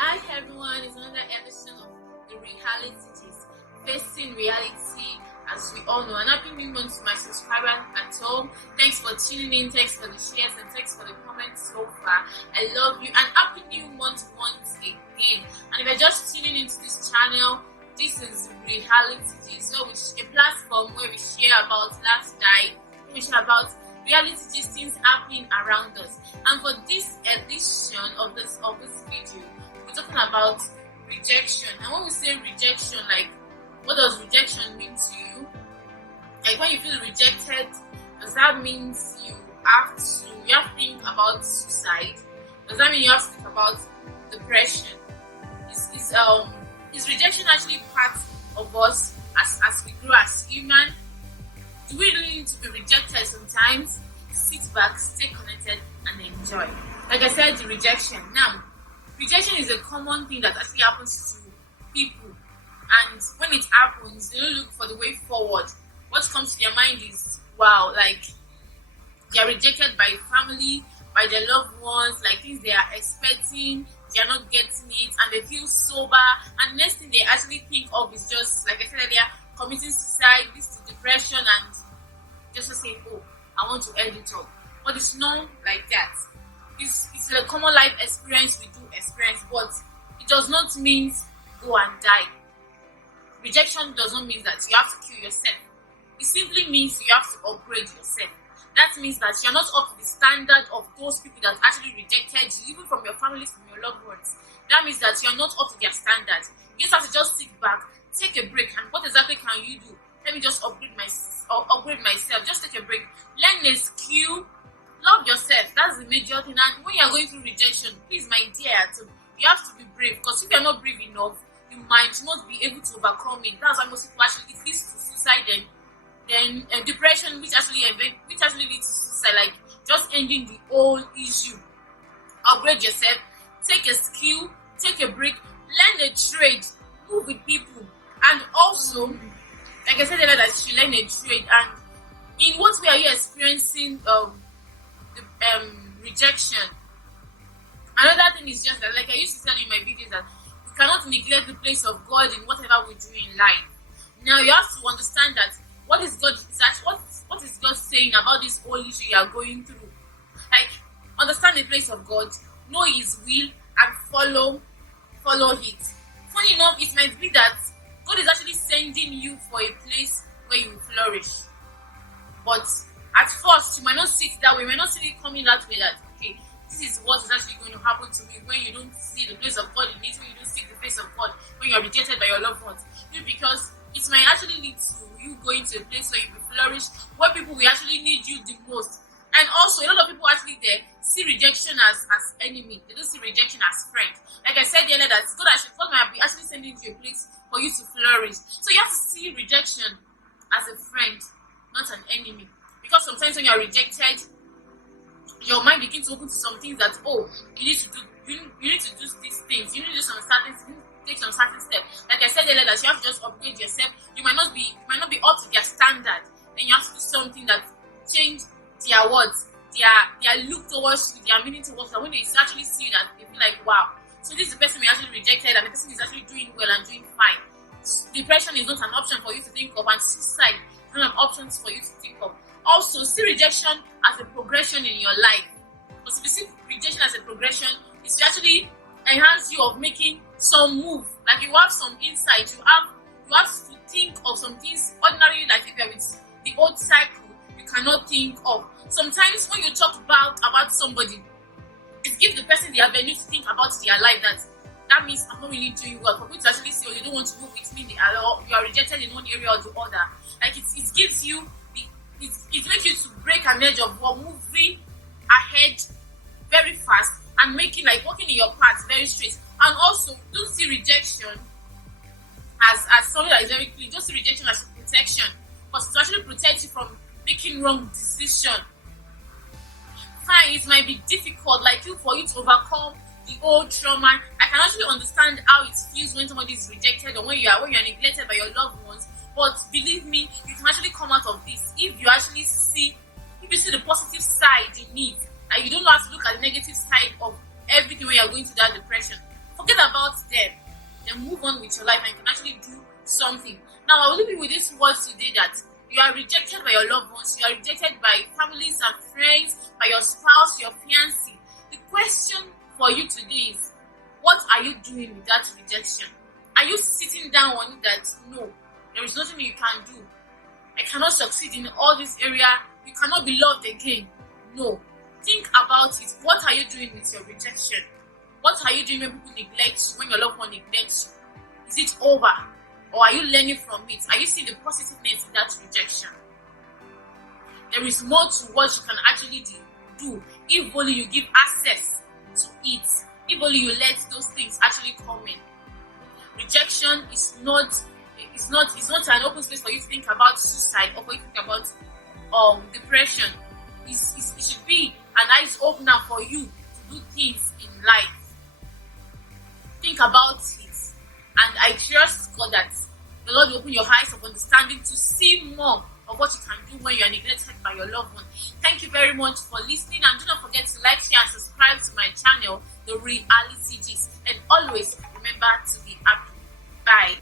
Hi everyone, it's another episode of The Realities, facing reality as we all know. And happy new month to my subscribers at home. Thanks for tuning in, thanks for the shares, and thanks for the comments so far. I love you and happy new month once again. And if you're just tuning into this channel, this is Reality, so which is a platform where we share about lifestyle, we share about reality things happening around us. And for this edition of this video, we're talking about rejection. And when we say rejection, like what does rejection mean to you? Like when you feel rejected, does that mean you have to think about suicide? Does that mean you have to think about depression? Is rejection actually part of us as we grow as human? Do we really need to be rejected sometimes? Sit back, stay connected, and enjoy. Like I said, the rejection. Now, rejection is a common thing that actually happens to people. And when it happens, they don't look for the way forward. What comes to their mind is, wow, like they are rejected by family, by their loved ones, like things they are expecting, they are not getting it, and they feel sober. And the next thing they actually think of is just, like I said earlier, committing suicide, leads to depression, and just to say, oh, I want to end it all. But it's not like that. It's a common life experience we do experience, but it does not mean go and die. Rejection does not mean that you have to kill yourself. It simply means you have to upgrade yourself. That means that you're not up to the standard of those people that actually rejected you, even from your families, from your loved ones. That means that you're not up to their standards. You just have to just sit back, take a break, and what exactly can you do? Let me just upgrade myself. Just take a break. Learn a skill. Love yourself. That's the major thing. And when you're going through rejection, please, my dear, you have to be brave. Because if you're not brave enough, you might not be able to overcome it. That's why most people actually it leads to suicide then depression, which actually leads to suicide. Like just ending the whole issue. Upgrade yourself. Take a skill. Take a break. Learn a trade. Move with people. And also, like I said earlier, that she learn a trade. And in what way are you experiencing rejection? Another thing is just that, like I used to tell you in my videos, that we cannot neglect the place of God in whatever we do in life. Now you have to understand that what is God saying about this whole issue you are going through. Like understand the place of God, know His will, and follow it. Funny enough, it might be that God is actually sending you for a place where you will flourish. But at first, you might not see it that way. You might not see it coming that way, that, okay, this is what is actually going to happen to me when you don't see the place of God in it, when you don't see the face of God, when you are rejected by your loved ones. Because it might actually lead to you going to a place where you will flourish, where people will actually need you the most. And also, a lot of people actually there see rejection as enemy. They don't see rejection as friend. Like I said earlier, that God might be actually sending you to a place for you to flourish. So you have to see rejection as a friend, not an enemy. Because sometimes when you're rejected, your mind begins to open to some things that, oh, you need to do these things, you need to do some certain things, take some certain steps. Like I said earlier, that you have to just upgrade yourself. You might not be up to their standard. Then you have to do something that change their words, their look towards you, their meaning towards you. When they actually see you, that they feel like, wow, so this is the person we actually rejected, and the person is actually doing well and doing fine. Depression is not an option for you to think of, and suicide is not an option for you to think of. Also, see rejection as a progression in your life. Because if you see rejection as a progression, it's to actually enhance you of making some move. Like you have some insight, you have to think of some things ordinarily, like if you're with the old cycle, you cannot think of. Sometimes when you talk about somebody, it gives the person the avenue to think about their life. That means I'm not really doing well. For people to actually say, oh, you don't want to move with me, you are rejected in one area or the other. Like it gives you it makes you to break an edge of moving ahead very fast and walking in your path very straight. And also, don't see rejection as something that is very clean. Just see rejection as protection, because it actually protects you from making wrong decisions. Fine, it might be difficult, for you to overcome the old trauma. I can actually understand how it feels when somebody is rejected, or when you are neglected by your loved ones. But believe me, you can actually come out of this if you see the positive side in it, and you don't have to look at the negative side of everything when you're going through that depression. Forget about them. Then move on with your life and you can actually do something. Now, I will leave you with this word today that you are rejected by your loved ones, you are rejected by families and friends, by your spouse, your fiancé. The question for you today is, what are you doing with that rejection? Are you sitting down on it that no, there is nothing you can do? I cannot succeed in all this area. You cannot be loved again. No. Think about it. What are you doing with your rejection? What are you doing when people neglect you, when your loved one neglects you? Is it over? Or are you learning from it? Are you seeing the positiveness in that rejection? There is more to what you can actually do if only you give access to it. If only you let those things actually come in. Rejection is not an open space for you to think about suicide or for you to think about depression. It should be an eyes opener for you to do things in life. Think about it, and I trust God that the Lord will open your eyes of understanding to see more of what you can do when you are neglected by your loved one. Thank you very much for listening, and do not forget to like, share, and subscribe to my channel, The Reality Gist. And always remember to be happy. Bye.